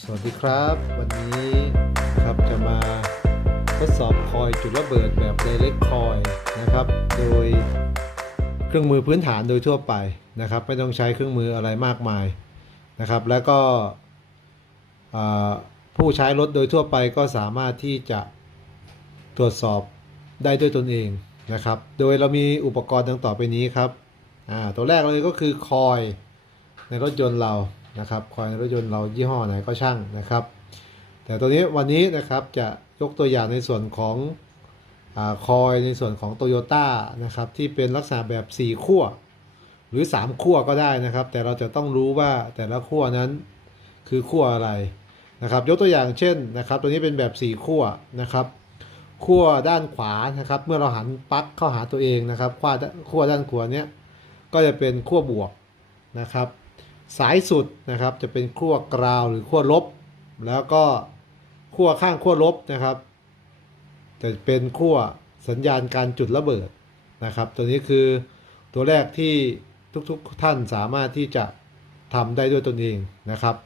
สวัสดีครับ วันนี้ครับจะมาทดสอบคอยจุดระเบิดแบบ Direct Coil นะครับ โดยเครื่องมือพื้นฐานโดยทั่วไปนะครับ ไม่ต้องใช้เครื่องมืออะไรมากมายนะครับ แล้วก็ผู้ใช้รถโดยทั่วไปก็สามารถที่จะตรวจสอบได้ด้วยตนเองนะครับ โดยเรามีอุปกรณ์ดังต่อไปนี้ครับตัวแรกเลยก็คือคอยในรถยนต์เรา นะครับคอยรถยนต์เรายี่ห้อไหนก็ช่างนะครับ แต่ตัวนี้วันนี้นะครับจะยกตัวอย่างในส่วนของอคอยในส่วนของโตโยต้านะครับที่เป็นลักษณะแบบ 4 ขั้ว หรือ 3 ขั้วก็ได้นะครับ แต่เราจะต้องรู้ว่าแต่ละขั้วนั้นคือขั้วอะไรนะครับยกตัวอย่างเช่นนะครับ ตัวนี้เป็นแบบ 4 ขั้วนะครับขั้วด้านขวานะครับ เมื่อเราหันปลั๊กเข้าหาตัวเองนะครับขั้วขั้วด้านขวาเนี้ยก็จะเป็นขั้วบวกนะครับ สายสุดนะครับจะเป็นขั้วกราวหรือขั้วลบ แล้วก็ขั้วข้างขั้วลบนะครับ จะเป็นขั้วสัญญาณการจุดระเบิดนะครับ ตัวนี้คือตัวแรกที่ทุกๆท่านสามารถที่จะทำได้ด้วยตนเองนะครับ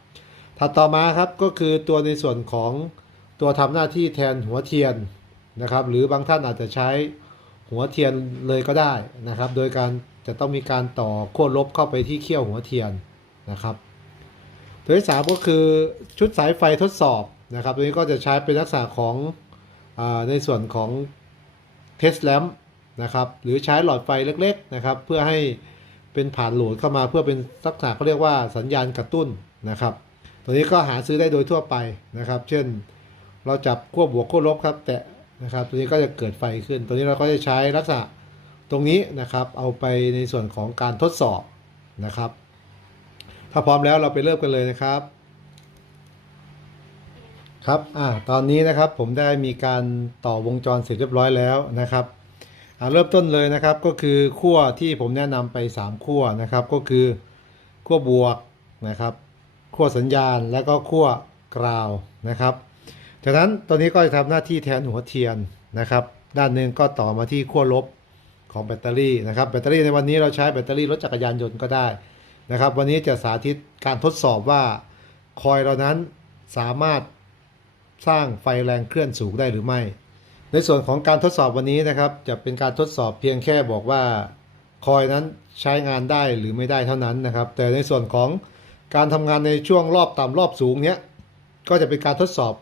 ถัดต่อมาครับก็คือตัวในส่วนของตัวทำหน้าที่แทนหัวเทียนนะครับ หรือบางท่านอาจจะใช้หัวเทียนเลยก็ได้นะครับ โดยการจะต้องมีการต่อขั้วลบเข้าไปที่เขี้ยวหัวเทียน นะครับ ตัวที่สามก็คือชุดสายไฟทดสอบนะครับ ตัวนี้ก็จะใช้เป็นลักษณะของอในส่วนของเทสแลมนะครับหรือใช้หลอดไฟเล็กๆนะครับ เพื่อให้เป็นผ่านโหลดเข้ามาเพื่อเป็นลักษณะเขาเรียกว่าสัญญาณกระตุ้นนะครับ ตัวนี้ก็หาซื้อได้โดยทั่วไปนะครับ เช่นเราจับขั้วบวกขั้วลบครับแตะนะครับ ตัวนี้ก็จะเกิดไฟขึ้น ตัวนี้เราก็จะใช้ลักษณะตรงนี้นะครับ เอาไปในส่วนของการทดสอบนะครับ ถ้าพร้อมแล้วเราไปเริ่มกันเลยนะครับ ครับอ่าตอนนี้นะครับผมได้มีการต่อวงจรเสร็จเรียบร้อยแล้วนะครับอ่าเริ่มต้นเลยนะครับก็คือขั้วที่ผมแนะนำไป3ขั้วนะครับก็คือขั้วบวกนะครับขั้วสัญญาณแล้วก็ขั้วกราวนะครับจากนั้นตัวนี้ก็จะทำหน้าที่แทนหัวเทียนนะครับ ด้านหนึ่งก็ต่อมาที่ขั้วลบของแบตเตอรี่นะครับ แบตเตอรี่ในวันนี้เราใช้แบตเตอรี่รถจักรยานยนต์ก็ได้ นะครับ วันนี้จะสาธิตการทดสอบว่าคอยเรานั้นสามารถสร้างไฟแรงเคลื่อนสูงได้หรือไม่ ในส่วนของการทดสอบวันนี้นะครับ จะเป็นการทดสอบเพียงแค่บอกว่าคอยนั้นใช้งานได้หรือไม่ได้เท่านั้นนะครับ แต่ในส่วนของการทำงานในช่วงรอบต่ำรอบสูงเนี้ยก็จะเป็นการทดสอบ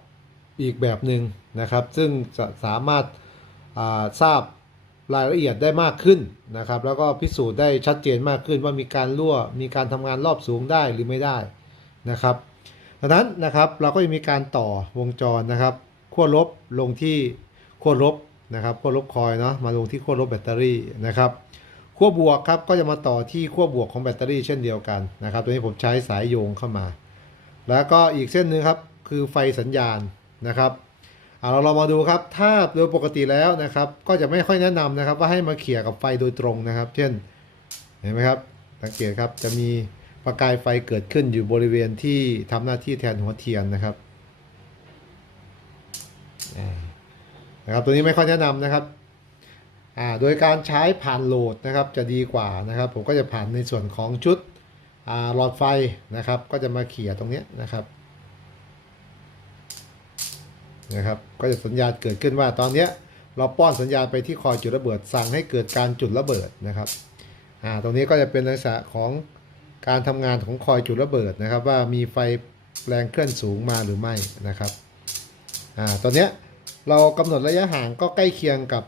อีกแบบหนึ่งนะครับ ซึ่งจะสามารถาทราบ รายละเอียดได้มากขึ้นนะครับ แล้วก็พิสูจน์ได้ชัดเจนมากขึ้นว่ามีการรั่ว มีการทำงานรอบสูงได้หรือไม่ได้นะครับดังนั้นนะครับเราก็จะมีการต่อวงจรนะครับขั้วลบลงที่ขั้วลบนะครับขั้วลบคอยเนาะมาลงที่ขั้วลบแบตเตอรี่นะครับขั้วบวกครับก็จะมาต่อที่ขั้วบวกของแบตเตอรี่เช่นเดียวกันนะครับ ตัวนี้ผมใช้สายโยงเข้ามา แล้วก็อีกเส้นหนึ่งครับคือไฟสัญญาณนะครับ เอาเราเรามาดูครับ ถ้าโดยปกติแล้วนะครับ ก็จะไม่ค่อยแนะนำนะครับ ว่าให้มาเขี่ยกับไฟโดยตรงนะครับ เช่น เห็นไหมครับ สังเกตครับ จะมีประกายไฟเกิดขึ้นอยู่บริเวณที่ทำหน้าที่แทนหัวเทียนนะครับ นะครับ ตัวนี้ไม่ค่อยแนะนำนะครับ อ่า โดยการใช้ผ่านโหลดนะครับ จะดีกว่านะครับ ผมก็จะผ่านในส่วนของชุด อ่า หลอดไฟนะครับ ก็จะมาเขี่ยตรงนี้นะครับ นะครับ ก็จะสัญญาณเกิดขึ้นว่าตอนเนี้ยเราป้อนสัญญาณไปที่คอยจุดระเบิด สั่งให้เกิดการจุดระเบิดนะครับอ่าตรงนี้ก็จะเป็นลักษณะของการทำงานของคอยจุดระเบิดนะครับ ว่ามีไฟแรงเคลื่อนสูงมาหรือไม่นะครับอ่าตอนเนี้ยเรากำหนดระยะห่างก็ใกล้เคียงกับ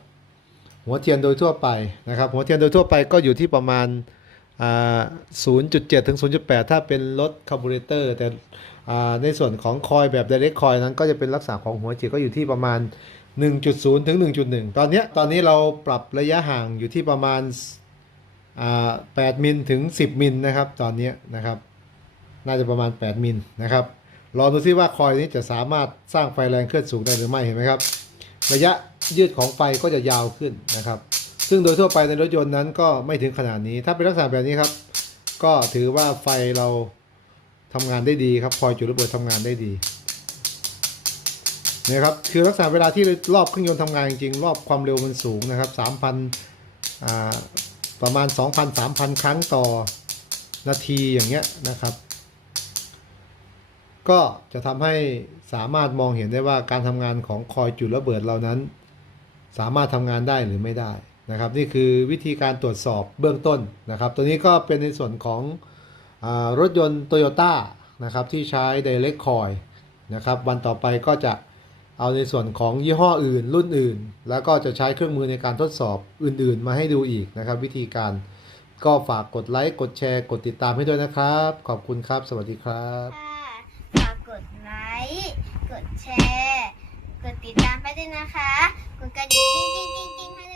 หัวเทียนโดยทั่วไปนะครับ หัวเทียนโดยทั่วไปก็อยู่ที่ประมาณ 0.7 ถึง 0.8 ถ้าเป็นรถคาร์บูเรเตอร์ แต่ในส่วนของคอยแบบ direct coil นั้นก็จะเป็นลักษณะของหัวฉีดก็อยู่ที่ประมาณ 1.0 ถึง 1.1 ตอนนี้ตอนนี้เราปรับระยะห่างอยู่ที่ประมาณ 8 มิลถึง 10 มิลนะครับ ตอนนี้นะครับ น่าจะประมาณ 8 มิลนะครับ ลองดูซิว่าคอยนี้จะสามารถสร้างไฟแรงเคลื่อนสูงได้หรือไม่เห็นไหมครับ ระยะยืดของไฟก็จะยาวขึ้นนะครับ ซึ่งโดยทั่วไปในรถยนต์นั้นก็ไม่ถึงขนาดนี้ ถ้าเป็นลักษณะแบบนี้ครับ ก็ถือว่าไฟเราทำงานได้ดีครับ คอยจุดระเบิดทำงานได้ดีนี่ครับ คือลักษณะเวลาที่รอบเครื่องยนต์ทำงานจริงๆรอบความเร็วมันสูงนะครับ3,000ประมาณ 2,000 3,000 ครั้งต่อนาทีอย่างเงี้ยนะครับ ก็จะทำให้สามารถมองเห็นได้ว่าการทำงานของคอยจุดระเบิดเรานั้น สามารถทำงานได้หรือไม่ได้ นะครับนี่คือวิธีการตรวจสอบเบื้องต้นนะครับ ตัวนี้ก็เป็นในส่วนของอรถยนต์โตโยต้านะครับที่ใช้ Direct Coil นะครับวันต่อไปก็จะเอาในส่วนของยี่ห้ออื่นรุ่นอื่น แล้วก็จะใช้เครื่องมือในการทดสอบอื่น ๆ มาให้ดูอีกนะครับ วิธีการก็ฝากกดไลค์ กดแชร์ กดติดตามให้ด้วยนะครับ ขอบคุณครับ สวัสดีครับฝากกดไลค์กดแชร์ กดติดตามให้ด้วยนะคะ กดกระดิ่งจริงๆๆๆให้ด้วย